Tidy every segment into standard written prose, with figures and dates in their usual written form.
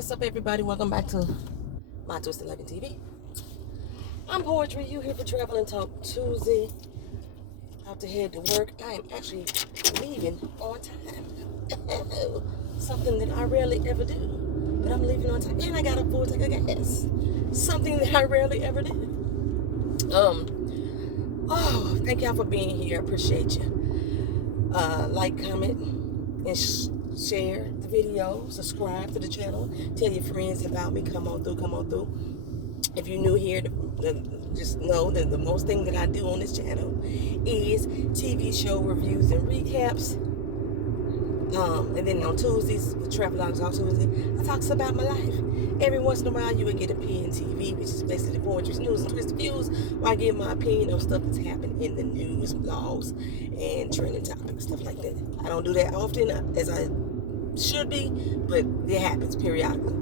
What's up, everybody? Welcome back to My Twisted Life TV. I'm Poetry. You here for Travel and Talk Tuesday. Out to head to work. I am actually leaving on time. Something that I rarely ever do. But I'm leaving on time. And I got a full tank of gas. Something that I rarely ever do. Thank y'all for being here. I appreciate you. Like, comment, and share the video, subscribe to the channel, tell your friends about me. Come on through. If you're new here, just know that the most thing that I do on this channel is TV show reviews and recaps. And then on Tuesdays, the Travel Talk Tuesday, I talk about my life. Every once in a while, you would get a PNTV, which is basically Poetry's News and Twisted Views, where I give my opinion on stuff that's happened in the news, blogs, and trending topics, stuff like that. I don't do that often as I should be, but it happens periodically.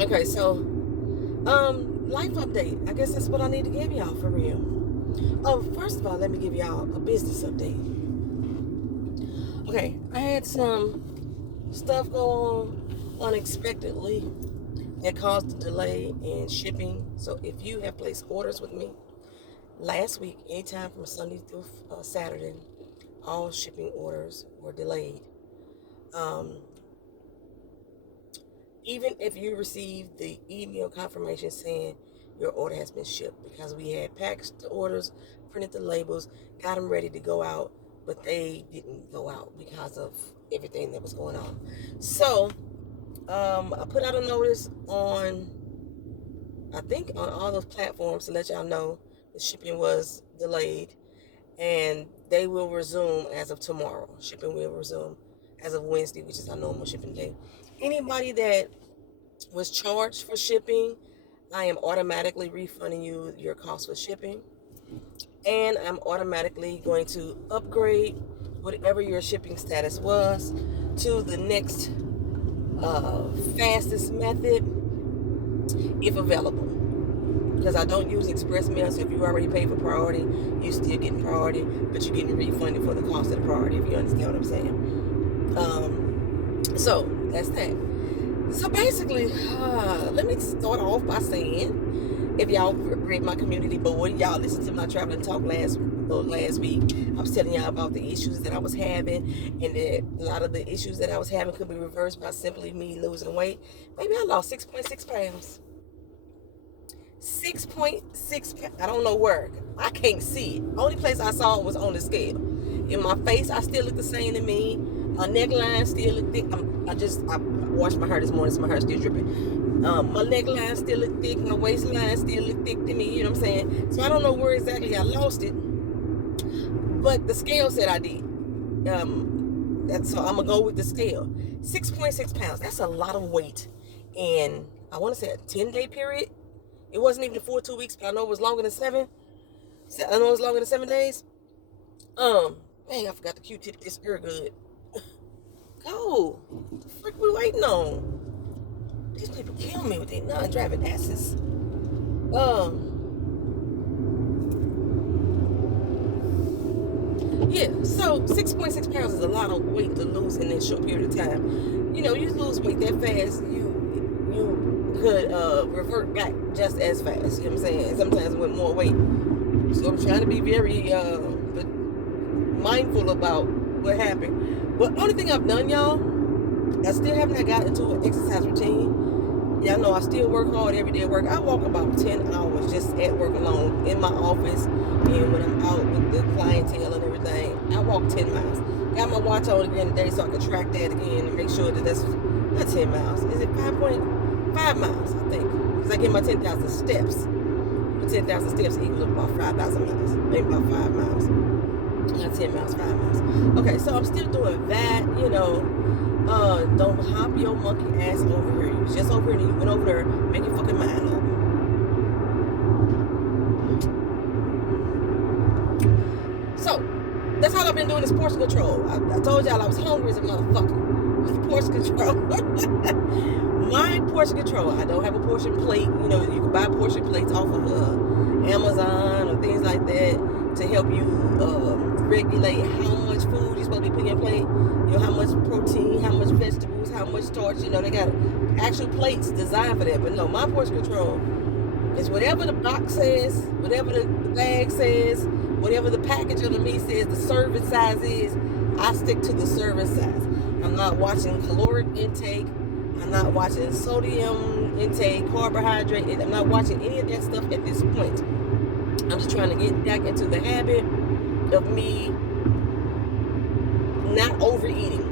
Okay, so life update. I guess that's what I need to give y'all for real. Oh, first of all, let me give y'all a business update. Okay, I had some stuff go on unexpectedly that caused a delay in shipping. So if you have placed orders with me last week, anytime from Sunday through Saturday, all shipping orders were delayed. Even if you received the email confirmation saying your order has been shipped, because we had packaged the orders, printed the labels, got them ready to go out, but they didn't go out because of everything that was going on. So I put out a notice on, I think, on all those platforms to let y'all know the shipping was delayed, and they will resume as of tomorrow. Shipping will resume as of Wednesday, which is our normal shipping day. Anybody that was charged for shipping, I am automatically refunding you your cost for shipping. And I'm automatically going to upgrade whatever your shipping status was to the next fastest method, if available. Because I don't use express mail, so if you already paid for priority, you're still getting priority, but you're getting refunded for the cost of the priority, if you understand what I'm saying. So that's that. So basically, let me start off by saying, if y'all read my community board, y'all listened to my Travel and Talk last week, I was telling y'all about the issues that I was having, and that a lot of the issues that I was having could be reversed by simply me losing weight. Maybe I lost 6.6 pounds. 6.6 pounds. I don't know where. I can't see it. Only place I saw it was on the scale. In my face, I still look the same to me. My neckline still look thick. I washed my hair this morning, so my hair still dripping. My neckline still look thick. My waistline still look thick to me. You know what I'm saying? So I don't know where exactly I lost it, but the scale said I did. So I'm gonna go with the scale. 6.6 pounds. That's a lot of weight in, I want to say, a 10-day period. It wasn't even the full 2 weeks, but I know it was longer than 7. I know it was longer than 7 days. Dang, I forgot the Q-tip. This ear good. Go. What the frick we waiting on? These people kill me with their non-driving asses. Yeah, so 6.6 pounds is a lot of weight to lose in that short period of time. You know, you lose weight that fast, you could revert back just as fast. You know what I'm saying? Sometimes with more weight. So I'm trying to be very mindful about what happened. But only thing I've done, y'all, I still have not got into an exercise routine. Y'all know I still work hard every day at work. I walk about 10 hours just at work alone in my office, and when I'm out with the clientele and everything, I walk 10 miles. Got my watch on again today so I can track that again and make sure that that's not 10 miles. Is it 5.5 miles, I think? Because I get my 10,000 steps. My 10,000 steps equals about 5,000 miles. Maybe about 5 miles. Not 10 miles, 5 miles. Okay, so I'm still doing that, you know. Don't hop your monkey ass over here. You was just over here and you went over there, make your fucking mind up. So, that's how I've been doing this portion control. I told y'all I was hungry as a motherfucker. Portion control. My portion control. I don't have a portion plate. You know, you can buy portion plates off of Amazon or things like that to help you regulate how much food you're supposed to be putting in your plate. You know, how much protein, how much vegetables, how how much torch, they got actual plates designed for that. But no, my portion control is whatever the box says, whatever the bag says, whatever the package on the meat says, the serving size is, I stick to the serving size. I'm not watching caloric intake. I'm not watching sodium intake, carbohydrate. I'm not watching any of that stuff at this point. I'm just trying to get back into the habit of me not overeating.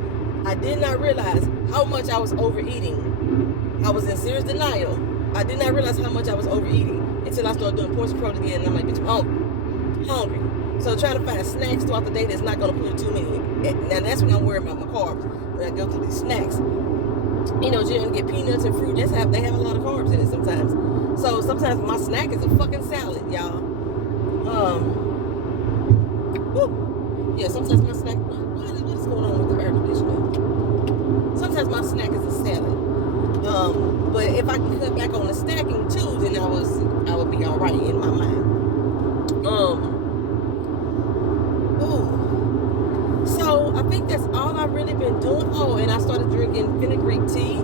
I did not realize how much I was overeating. I was in serious denial. I did not realize how much I was overeating until I started doing portion control again, and I'm like, bitch, I'm hungry. So trying to find snacks throughout the day that's not going to put too many. Now that's when I'm worried about my carbs. When I go through these snacks, you're going to get peanuts and fruit. They have a lot of carbs in it sometimes. So sometimes my snack is a fucking salad, y'all. Yeah, sometimes my snack. What is going on with the air conditioner? Sometimes my snack is a salad. But if I can cut back on the snacking too, then I would be all right in my mind. So I think that's all I've really been doing. Oh, and I started drinking fenugreek tea.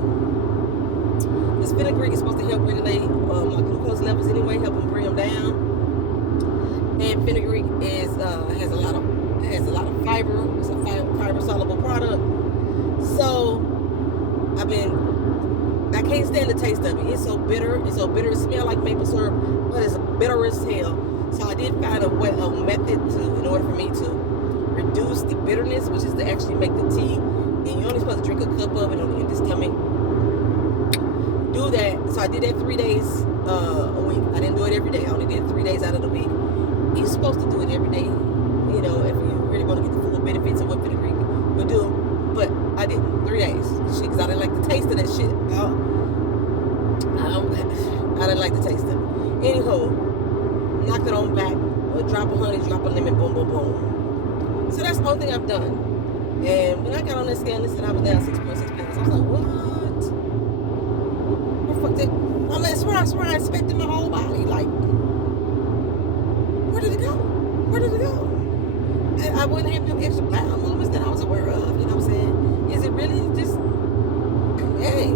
This fenugreek is supposed to help regulate my glucose levels anyway, help them bring them down. And fenugreek has a lot of fiber. It's a fiber soluble product. So I can't stand the taste of it. It's so bitter. It smells like maple syrup, but it's bitter as hell. So I did find a method in order for me to reduce the bitterness, which is to actually make the tea. And you're only supposed to drink a cup of it on an empty stomach. Do that. So I did that 3 days a week. I didn't do it every day. I only did 3 days out of the week. You're supposed to do it every day, if you really want to get the full benefits of what fenugreek would do. But I didn't. 3 days. Shit, because I didn't like the taste of that shit. I didn't like the taste of it. Anywho, knocked it on back. A drop of honey, drop of lemon, boom, boom, boom. So that's the only thing I've done. And when I got on that scale, they said I was down 6.6 pounds. I was like, what? What the fuck? I swear I inspected my whole body. Like, where did it go? Where did it go? I wouldn't have no extra bowel movements that I was aware of. You know what I'm saying? Is it really just, hey?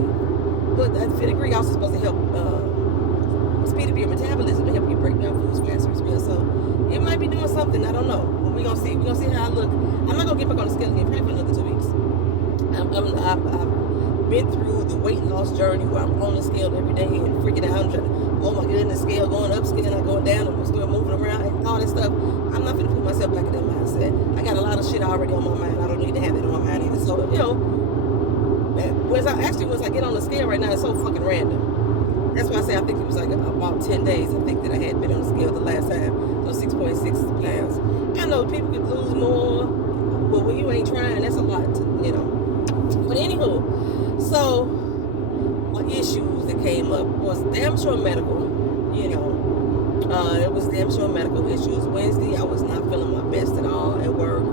But that fenugreek also supposed to help speed up your metabolism and help you break down foods faster as well. So it might be doing something. I don't know. But we're gonna see. We're gonna see how I look. I'm not gonna get back on the scale again probably for another 2 weeks. I've been through the weight loss journey where I'm on the scale every day and freaking out. I'm trying to, oh my goodness, scale going up, scale not going down, I'm still moving around and all that stuff. I'm not gonna put myself back in that mindset. I got a lot of shit already on my mind. I don't need to have it on my mind either. So, once I get on the scale right now, it's so fucking random. That's why I say I think it was like about 10 days. I think that I had been on the scale the last time. So 6.6 pounds. I know people could lose more, but when you ain't trying, that's a lot, But anywho, so my issues that came up was damn sure medical, it was damn sure medical issues. Wednesday, I was not feeling my best at all at work.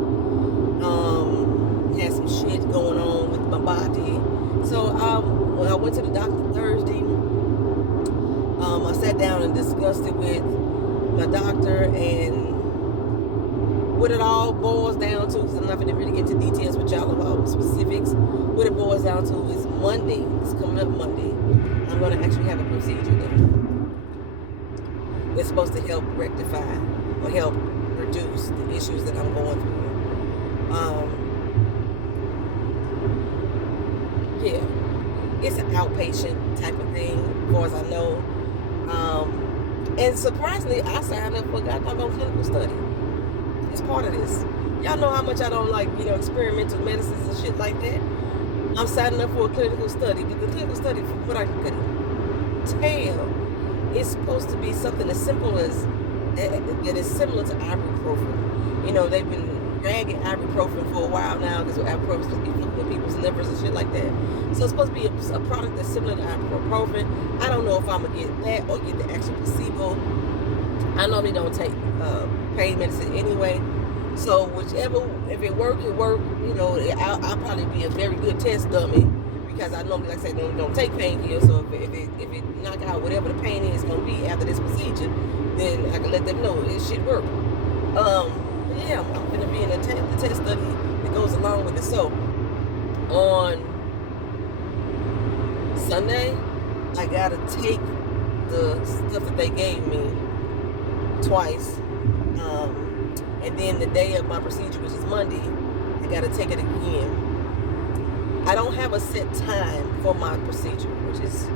Had some shit going on with my body. So when I went to the doctor Thursday, I sat down and discussed it with my doctor, and what it all boils down to, because I'm not going to really get into details with y'all about specifics, what it boils down to is Monday, it's coming up Monday, I'm going to actually have a procedure done. It's supposed to help rectify or help reduce the issues that I'm going through. It's an outpatient type of thing, as far as I know. And surprisingly, I signed up for a goddamn clinical study. It's part of this. Y'all know how much I don't like, experimental medicines and shit like that. I'm signing up for a clinical study, but the clinical study, from what I can tell, is supposed to be something as simple as that is similar to ibuprofen. They've been dragging ibuprofen for a while now because ibuprofen is supposed to be fucking with people's livers and shit like that. So it's supposed to be a product that's similar to ibuprofen. I don't know if I'm gonna get that or get the actual placebo. I normally don't take pain medicine anyway. So whichever, if it work, it work. I'll probably be a very good test dummy because I normally, like I said, don't take painkillers. So if it knock out whatever the pain is gonna be after this procedure, then I can let them know it should work. Yeah, I'm gonna be in the test study that goes along with it. So on Sunday, I gotta take the stuff that they gave me twice. And then the day of my procedure, which is Monday, I gotta take it again. I don't have a set time for my procedure, which is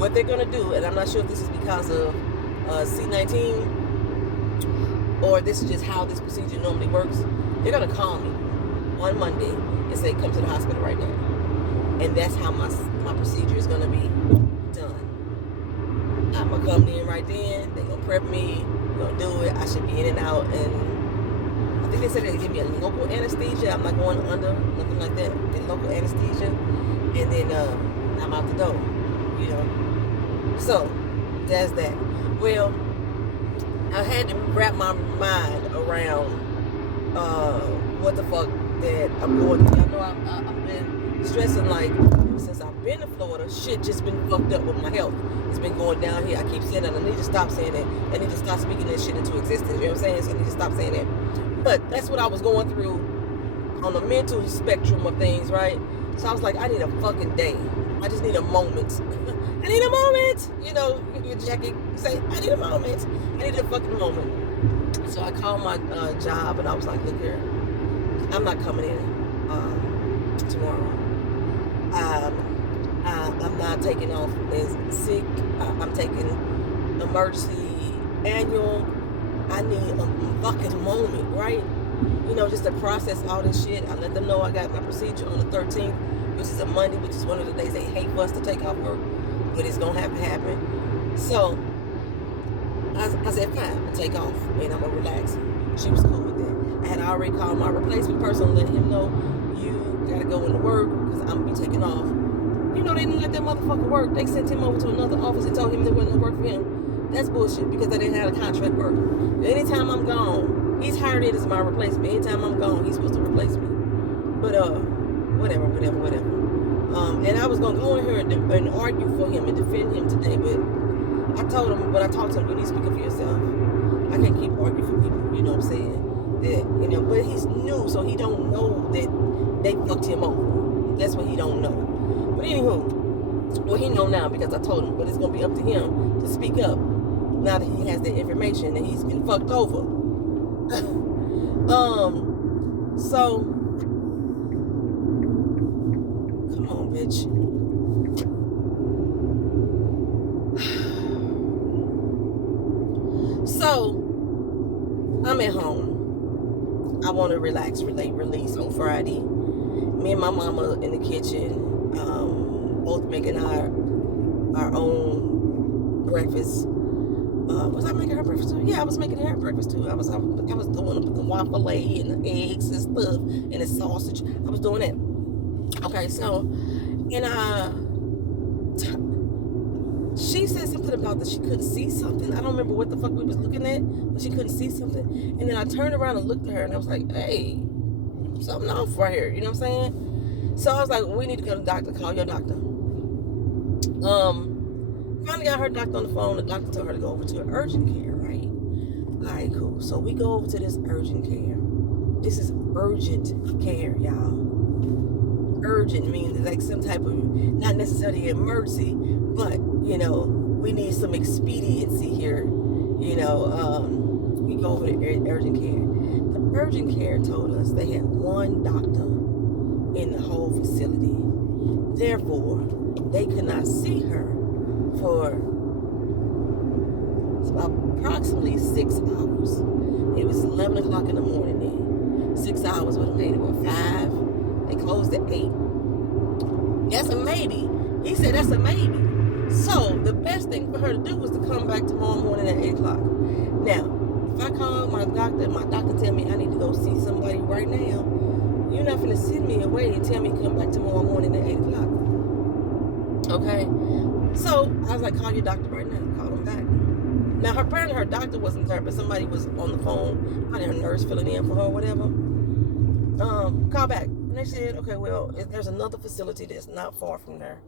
what they're gonna do. And I'm not sure if this is because of C19 or this is just how this procedure normally works. They're gonna call me on Monday and say, come to the hospital right now. And that's how my procedure is gonna be done. I'm gonna come in right then. They're gonna prep me. Gonna do it. I should be in and out, and I think they said they give me a local anesthesia. I'm not going under, nothing like that. Get local anesthesia, and then I'm out the door. You know. So that's that. Well, I had to wrap my mind around what the fuck that I'm going through. I know I've been stressing like since I've been to Florida. Shit just been fucked up with my health. It's been going down here. I keep saying that. I need to stop saying that. I need to stop speaking that shit into existence. You know what I'm saying? So I need to stop saying that. But that's what I was going through on the mental spectrum of things, right? So I was like, I need a fucking day. I just need a moment. I need a moment. You know, your jacket say, I need a moment. I need a fucking moment. So I called my job and I was like, look here, I'm not coming in tomorrow. I'm not taking off as sick. I'm taking emergency annual. I need a fucking moment, right? You know, just to process all this shit. I let them know I got my procedure on the 13th, which is a Monday, which is one of the days they hate for us to take off work, but it's gonna have to happen. So I said, fine, I'm gonna take off and I'm gonna relax. She was cool with that. I had already called my replacement person, let him know you gotta go into work because I'm gonna be taking off. You know, they didn't let that motherfucker work. They sent him over to another office and told him there wasn't no work for him. That's bullshit because they didn't have a contract work. Anytime I'm gone, he's hired in as my replacement. Anytime I'm gone, he's supposed to replace me. But whatever. And I was gonna go in here and argue for him and defend him today, but I told him, when I talked to him, you need to speak up for yourself. I can't keep arguing for people, you know what I'm saying? That, you know, but he's new, so he don't know that they fucked him over. That's what he don't know. But anywho, well, he know now because I told him, but it's gonna be up to him to speak up now that he has the information and he's been fucked over. So come on, bitch. So I'm at home. I want to relax, release on Friday. Me and my mama in the kitchen, both making our own breakfast. Was I making her breakfast too? Yeah, I was making her breakfast too. I was doing the waffle and the eggs and stuff and the sausage. I was doing that. Okay, so she said something about that she couldn't see something. I don't remember what the fuck we was looking at, but she couldn't see something. And then I turned around and looked at her and I was like, hey, something off right here. You know what I'm saying? So I was like, we need to go to the doctor. Call your doctor. Finally got her doctor on the phone. The doctor told her to go over to urgent care, right? All right, cool. So we go over to this urgent care. This is urgent care, y'all. Urgent means like some type of, not necessarily emergency, but, you know, we need some expediency here. You know, we go over to urgent care. The urgent care told us they had one doctor in the whole facility. Therefore, they could not see her for approximately 6 hours. It was 11 o'clock in the morning then. 6 hours would have made it, 5? They closed at 8. That's a maybe. He said that's a maybe. So the best thing for her to do was to come back tomorrow morning at 8 o'clock. Now, if I call my doctor tell me I need to go see somebody right now, you're not going to send me away and tell me come back tomorrow morning at 8 o'clock. Okay? So I was like, call your doctor right now. Call him back. Now, apparently her doctor wasn't there, but somebody was on the phone, probably her nurse filling in for her or whatever. Call back. And they said, okay, well, there's another facility that's not far from there.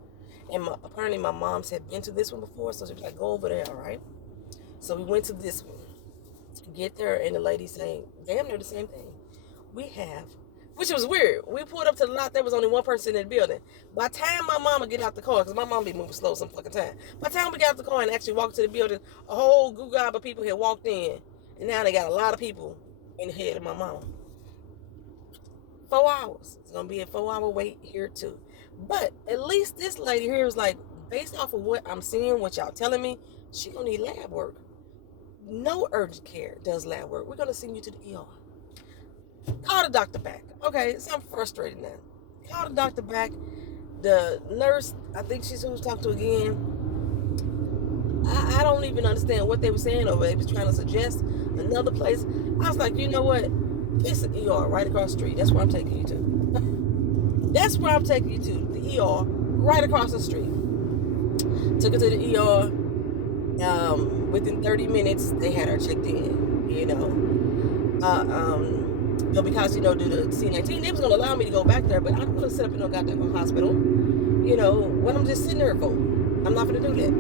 And apparently my mom's had been to this one before, so she was like, go over there, all right? So we went to this one. Get there, and the lady saying, damn near the same thing. We have which was weird. We pulled up to the lot. There was only one person in the building. By the time my mama get out the car, because my mom be moving slow some fucking time. By the time we got out the car and actually walked to the building, a whole group of people had walked in. And now they got a lot of people in the head of my mama. 4 hours. It's going to be a 4-hour wait here too. But at least this lady here was like, based off of what I'm seeing, what y'all telling me, she going to need lab work. No urgent care does lab work. We're going to send you to the ER. Call the doctor back. Okay, so I'm frustrated now. Call the doctor back. The nurse, I think she's who was talking to again. I don't even understand what they were saying over there. They was trying to suggest another place. I was like, you know what? It's an ER right across the street. That's where I'm taking you to. That's where I'm taking you to. The ER right across the street. Took her to the ER. Within 30 minutes, they had her checked in. But because, due to C-19, they was going to allow me to go back there, but I don't want to sit up in no goddamn hospital. What I'm just sitting there for. I'm not going to do that.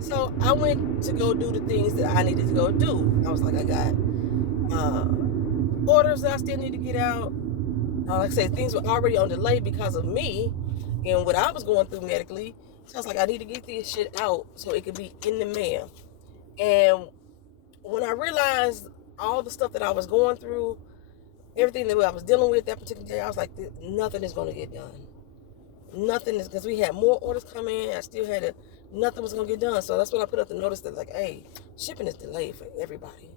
So I went to go do the things that I needed to go do. I was like, I got orders that I still need to get out. Like I said, things were already on delay because of me and what I was going through medically. So I was like, I need to get this shit out so it could be in the mail. And when I realized all the stuff that I was going through, everything that I was dealing with that particular day, I was like, nothing is going to get done. Nothing is, because we had more orders come in. I still had nothing was going to get done. So that's when I put up the notice that, like, hey, shipping is delayed for everybody.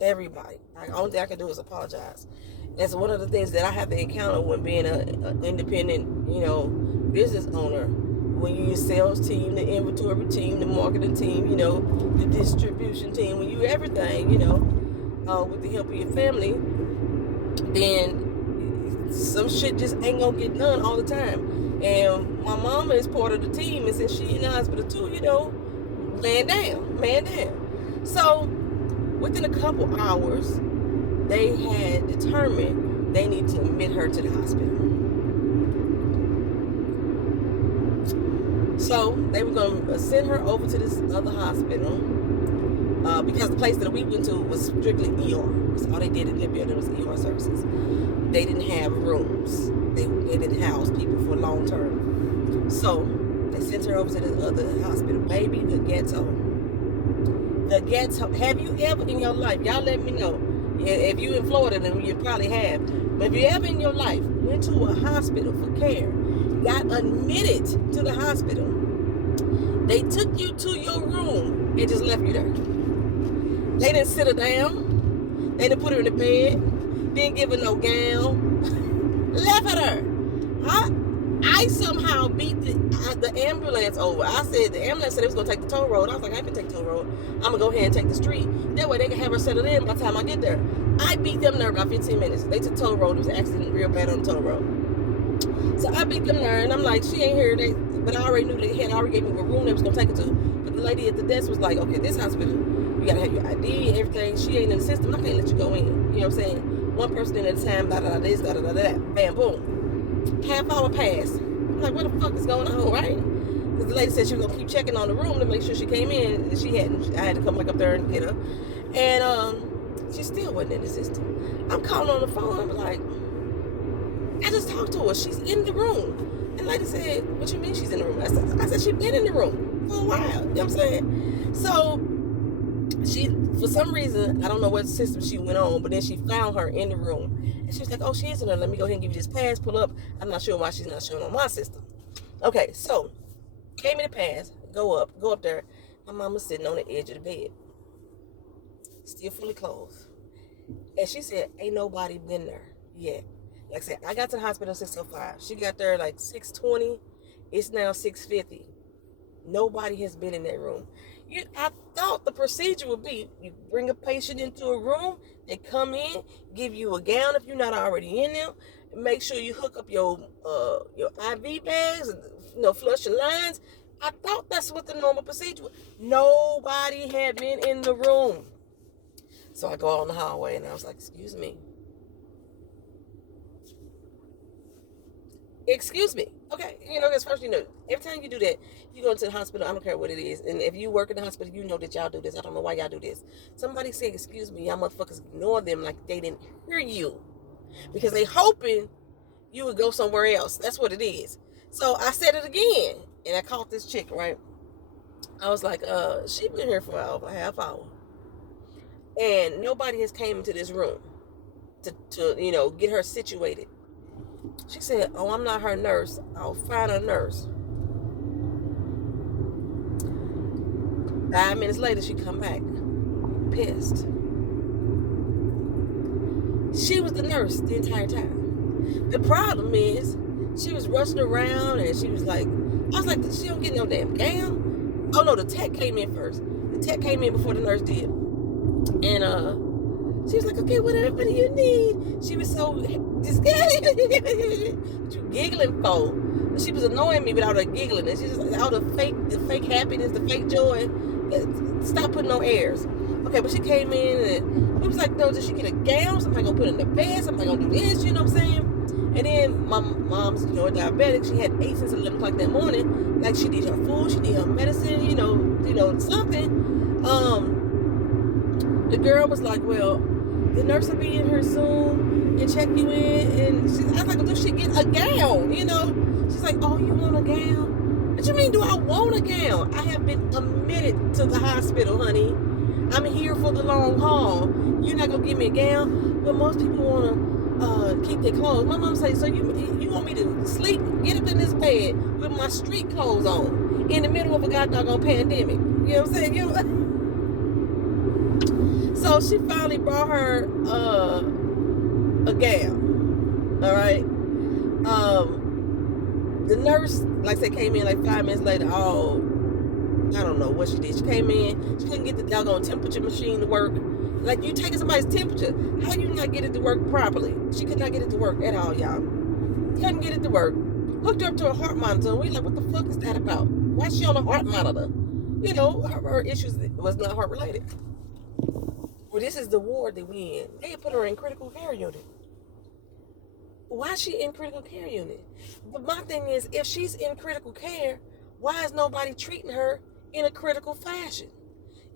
Everybody. The only thing I can do is apologize. That's one of the things that I have to encounter when being an independent, business owner. When you sales team, the inventory team, the marketing team, the distribution team, when you everything, with the help of your family, then some shit just ain't gonna get done all the time. And my mama is part of the team, and since she in the hospital too, man down. So within a couple hours, they had determined they need to admit her to the hospital. So they were going to send her over to this other hospital because the place that we went to was strictly ER. That's all they did in their building was ER services. They didn't have rooms. They didn't house people for long term. So they sent her over to this other hospital. Baby, the Ghetto. The Ghetto. Have you ever in your life, y'all let me know. If you in Florida, then you probably have. But if you ever in your life went to a hospital for care, got admitted to the hospital, they took you to your room and just left you there. They didn't sit her down. They didn't put her in the bed. Didn't give her no gown. Left her there. I somehow beat the ambulance over. I said the ambulance said it was going to take the toll road. I was like, I ain't going to take the toll road. I'm going to go ahead and take the street. That way they can have her settled in by the time I get there. I beat them there about 15 minutes. They took toll road. It was an accident real bad on the toll road. So I beat them there, and I'm like, she ain't here. But I already knew they had already gave me a room they was going to take her to. But the lady at the desk was like, okay, this hospital, you got to have your ID and everything. She ain't in the system. I can't let you go in. You know what I'm saying? One person at a time, this, that. Bam, boom. Half hour passed. I'm like, what the fuck is going on, right? Because the lady said she was going to keep checking on the room to make sure she came in. And she hadn't. I had to come back up there and get her. And she still wasn't in the system. I'm calling on the phone. I'm like, I just talked to her. She's in the room. And the lady said, what you mean she's in the room? I said she's been in the room for a while. You know what I'm saying? So she, for some reason, I don't know what system she went on, but then she found her in the room. And she was like, oh, she is in there. Let me go ahead and give you this pass. Pull up. I'm not sure why she's not showing on my system. Okay, so gave me the pass. Go up there. My mom was sitting on the edge of the bed, still fully clothed. And she said, ain't nobody been there yet. Like I said, I got to the hospital at 6:05. She got there like 6:20. It's now 6:50. Nobody has been in that room. I thought the procedure would be you bring a patient into a room, they come in, give you a gown if you're not already in there, make sure you hook up your IV bags, flush your lines. I thought that's what the normal procedure was. Nobody had been in the room. So I go out in the hallway and I was like, excuse me. Excuse me. Okay, that's first every time you do that, you go into the hospital, I don't care what it is. And if you work in the hospital, you know that y'all do this. I don't know why y'all do this. Somebody say, excuse me, y'all motherfuckers ignore them like they didn't hear you. Because they hoping you would go somewhere else. That's what it is. So I said it again. And I called this chick, right? I was like, she been here for over a half hour. And nobody has came into this room to get her situated. She said, oh, I'm not her nurse. I'll find a nurse. 5 minutes later, she come back. Pissed. She was the nurse the entire time. The problem is, she was rushing around and she was like, I was like, she don't get no damn gown. Oh no, the tech came in first. The tech came in before the nurse did. And she was like, okay, whatever do you need? She was so just you giggling for. She was annoying me without her giggling. And she just like, all the fake happiness, the fake joy. Stop putting on airs. Okay, but she came in and it was like, no, did she get a gown? Somebody gonna put in the bed? Somebody gonna do this? You know what I'm saying? And then my mom's, diabetic. She had 8 since 11 o'clock that morning. Like she need her food, she need her medicine, something. The girl was like, well, the nurse will be in here soon and check you in. And I was like, well, do she get a gown? She's like, oh, you want a gown? What you mean, do I want a gown? I have been admitted to the hospital, honey. I'm here for the long haul. You're not gonna give me a gown? But most people wanna keep their clothes. My mom said, so you want me to sleep, get up in this bed with my street clothes on in the middle of a goddamn pandemic? You know what I'm saying? So she finally brought her a gown. All right. The nurse, like I said, came in like 5 minutes later. Oh, I don't know what she did. She came in. She couldn't get the doggone temperature machine to work. Like, you taking somebody's temperature. How you not get it to work properly? She could not get it to work at all, y'all. Couldn't get it to work. Hooked her up to a heart monitor. And we like, what the fuck is that about? Why is she on a heart monitor? Her issues was not heart related. Well, this is the ward that we in. They put her in critical care unit. Why is she in critical care unit? But my thing is, if she's in critical care, why is nobody treating her in a critical fashion?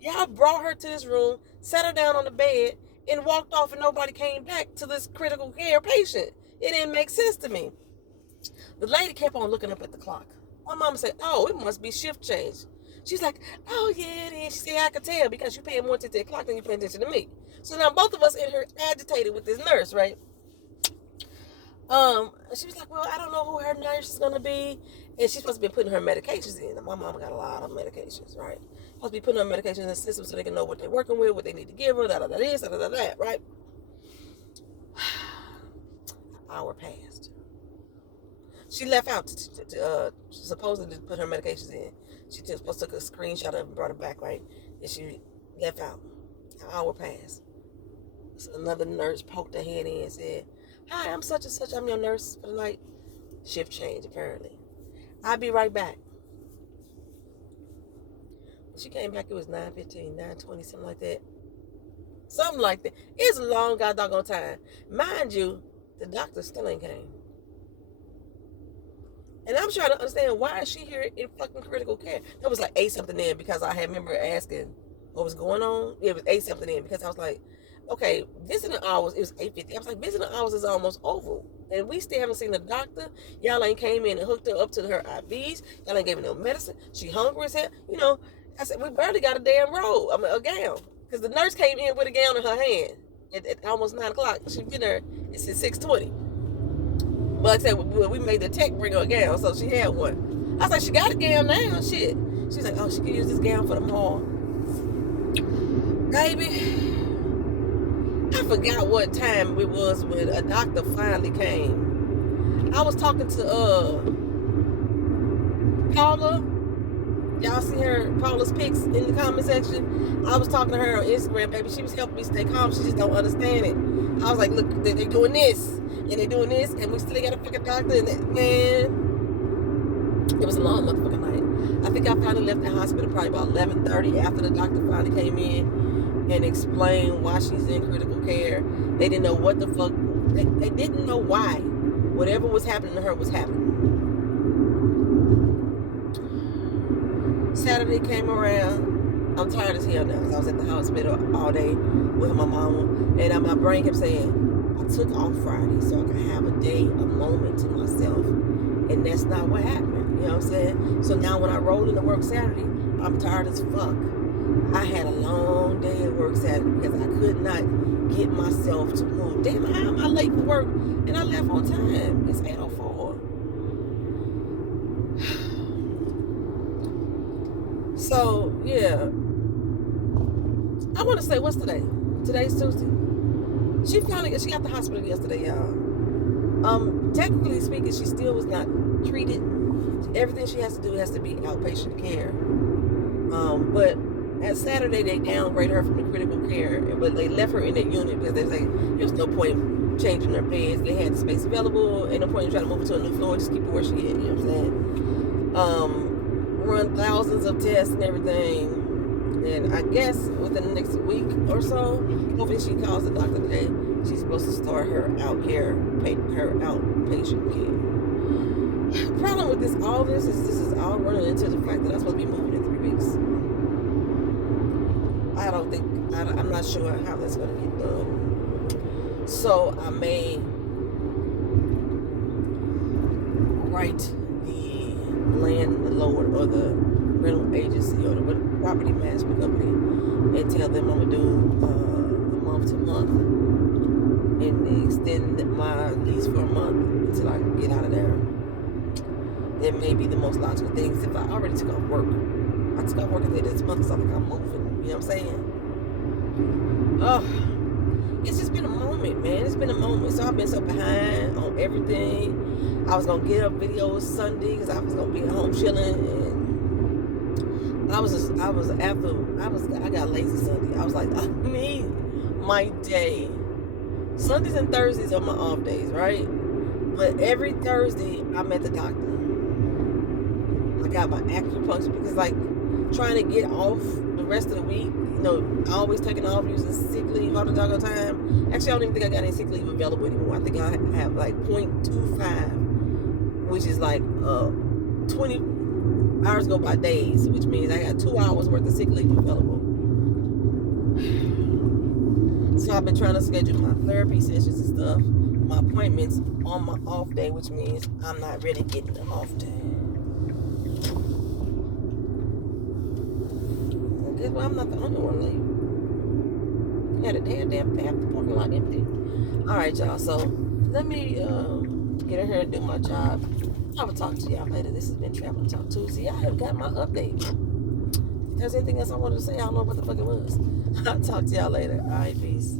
Y'all brought her to this room, sat her down on the bed, and walked off, and nobody came back to this critical care patient. It didn't make sense to me. The lady kept on looking up at the clock. My mama said, oh, it must be shift change. She's like, oh, yeah, it is. She said, I could tell because you paying more attention to the clock than you paying attention to me. So now both of us in here agitated with this nurse, right? She was like, well, I don't know who her nurse is going to be. And she's supposed to be putting her medications in. And my mama got a lot of medications, right? Supposed to be putting her medications in the system so they can know what they're working with, what they need to give her, this, that, right? An hour passed. She left out to supposedly put her medications in. She just supposed to take a screenshot of it and brought it back, right? And she left out. An hour passed. So another nurse poked her head in and said, hi, I'm such and such. I'm your nurse for the night. Shift change, apparently. I'll be right back. When she came back, it was 9:15, 9:20, something like that. Something like that. It's a long goddamn time. Mind you, the doctor still ain't came. And I'm trying to understand, why is she here in fucking critical care? That was like 8 something in, because I had remember asking what was going on. It was 8 something in, because I was like, okay, visiting hours, it was 8:50. I was like, visiting hours is almost over. And we still haven't seen the doctor. Y'all ain't came in and hooked her up to her IVs. Y'all ain't gave her no medicine. She hungry as hell. I said, we barely got a damn robe, a gown. Because the nurse came in with a gown in her hand at almost 9 o'clock. She's been there, it's at 6:20. But like I said, we made the tech bring her a gown, so she had one. I was like, she got a gown now, shit. She's like, oh, she can use this gown for the mall. Baby, I forgot what time it was when a doctor finally came. I was talking to Paula. Y'all see her, Paula's pics in the comment section? I was talking to her on Instagram, baby. She was helping me stay calm. She just don't understand it. I was like, look, they're doing this, and they're doing this, and we still got a fucking doctor, and man, it was a long motherfucking night. I think I finally left the hospital probably about 11:30 after the doctor finally came in and explained why she's in critical care. They didn't know what the fuck, they didn't know why Whatever was happening to her was happening. Saturday came around. I'm tired as hell now because I was at the hospital all day with my mama. And my brain kept saying, I took off Friday so I could have a day, a moment to myself. And that's not what happened. You know what I'm saying? So now when I rolled into work Saturday, I'm tired as fuck. I had a long day at work Saturday because I could not get myself to move. Damn, how am I late for work? And I left on time. It's 8:04. So, yeah. I want to say, what's today? Today's Tuesday. She got the hospital yesterday, y'all. Technically speaking, she still was not treated. Everything she has to do has to be outpatient care. But at Saturday, they downgraded her from the critical care, but they left her in that unit because they was like, there's no point changing her beds. They had the space available. Ain't no point in trying to move her to a new floor. Just keep her where she is. You know what I'm saying? Run thousands of tests and everything. And I guess within the next week or so, hopefully she calls the doctor today. She's supposed to start her outpatient care. Problem with all this is all running into the fact that I'm supposed to be moving in 3 weeks. I'm not sure how that's going to get done. So I may write the landlord or the rental agency or the property management company and tell them I'm going to do month to month and extend my lease for a month until I can get out of there. That may be the most logical thing. If I already took off work, I took off work at the end of this month, so I think I'm moving. You know what I'm saying? It's just been a moment, man. It's been a moment. So I've been so behind on everything. I was gonna get up videos Sunday because I was gonna be at home chilling, and I got lazy Sunday. I was like, I need my day. Sundays and Thursdays are my off days, right? But every Thursday I'm at the doctor. I got my acupuncture because like trying to get off the rest of the week, always taking off using sick leave all the doggone time. Actually, I don't even think I got any sick leave available anymore. I think I have like 0.25, which is like 20 hours go by days, which means I got 2 hours worth of sick leave available. So I've been trying to schedule my therapy sessions and stuff, my appointments on my off day, which means I'm not really getting an off day. Well, I'm not the only one late. Had a damn half the parking lot empty. Alright, y'all, so let me get in here and do my job. I will talk to y'all later. This has been Traveling Talk Tuesday. I have got my update. If there's anything else I wanted to say, I don't know what the fuck it was. I'll talk to y'all later. Alright, peace.